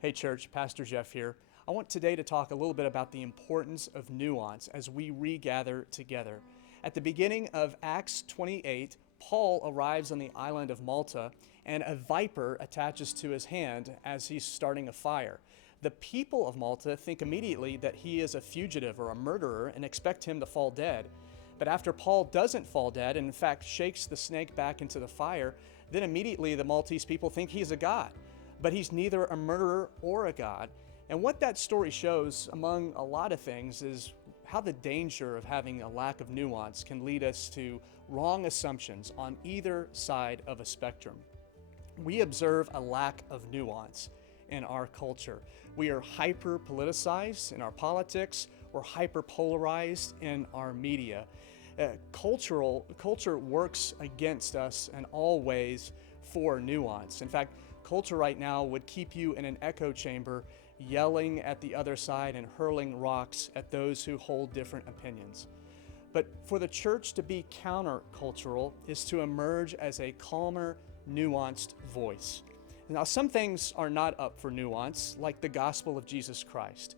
Hey church, Pastor Jeff here. I want today to talk a little bit about the importance of nuance as we regather together. At the beginning of Acts 28, Paul arrives on the island of Malta and a viper attaches to his hand as he's starting a fire. The people of Malta think immediately that he is a fugitive or a murderer and expect him to fall dead. But after Paul doesn't fall dead and in fact shakes the snake back into the fire, then immediately the Maltese people think he's a god. But he's neither a murderer or a god. And what that story shows, among a lot of things, is how the danger of having a lack of nuance can lead us to wrong assumptions on either side of a spectrum. We observe a lack of nuance in our culture. We are hyper-politicized in our politics, we're hyper-polarized in our media. Culture works against us in all ways for nuance. In fact, culture right now would keep you in an echo chamber, yelling at the other side and hurling rocks at those who hold different opinions. But for the church to be countercultural is to emerge as a calmer, nuanced voice. Now, some things are not up for nuance, like the gospel of Jesus Christ.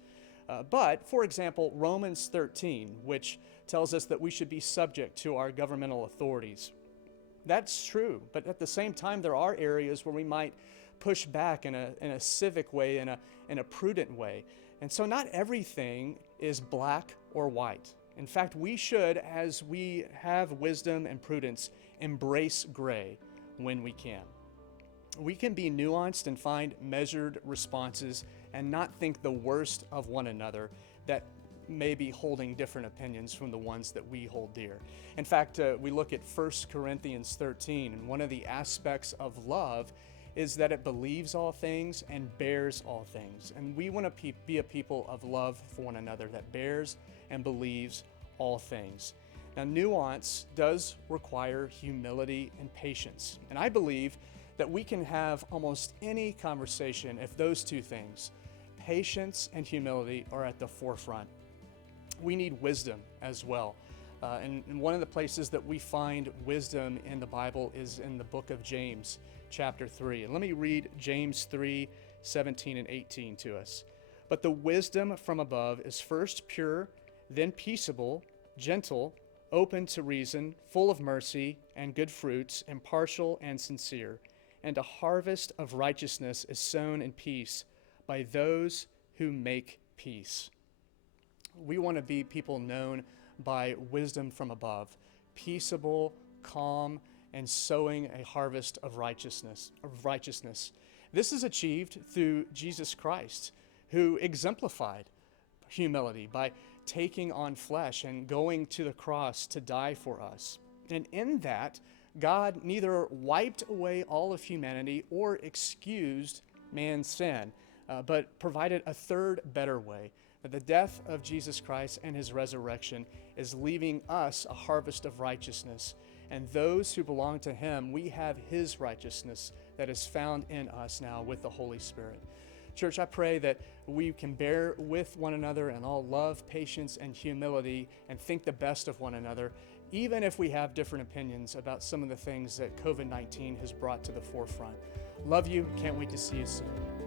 But, for example, Romans 13, which tells us that we should be subject to our governmental authorities. That's true, but at the same time, there are areas where we might push back in a civic way, in a prudent way. And so not everything is black or white. In fact, we should, as we have wisdom and prudence, embrace gray when we can. We can be nuanced and find measured responses and not think the worst of one another that may be holding different opinions from the ones that we hold dear. In fact, we look at 1 Corinthians 13, and one of the aspects of love is that it believes all things and bears all things. And we want to be a people of love for one another that bears and believes all things. Now, nuance does require humility and patience. And I believe that we can have almost any conversation if those two things, patience and humility, are at the forefront. We need wisdom as well. And one of the places that we find wisdom in the Bible is in the book of James, chapter 3. And let me read James 3, 17 and 18 to us. But the wisdom from above is first pure, then peaceable, gentle, open to reason, full of mercy and good fruits, impartial and sincere. And a harvest of righteousness is sown in peace by those who make peace. We want to be people known by wisdom from above, peaceable, calm, and sowing a harvest of righteousness. This is achieved through Jesus Christ, who exemplified humility by taking on flesh and going to the cross to die for us. And in that, God neither wiped away all of humanity or excused man's sin, but provided a third better way. That the death of Jesus Christ and his resurrection is leaving us a harvest of righteousness. And those who belong to him, we have his righteousness that is found in us now with the Holy Spirit. Church, I pray that we can bear with one another in all love, patience, and humility and think the best of one another, even if we have different opinions about some of the things that COVID-19 has brought to the forefront. Love you. Can't wait to see you soon.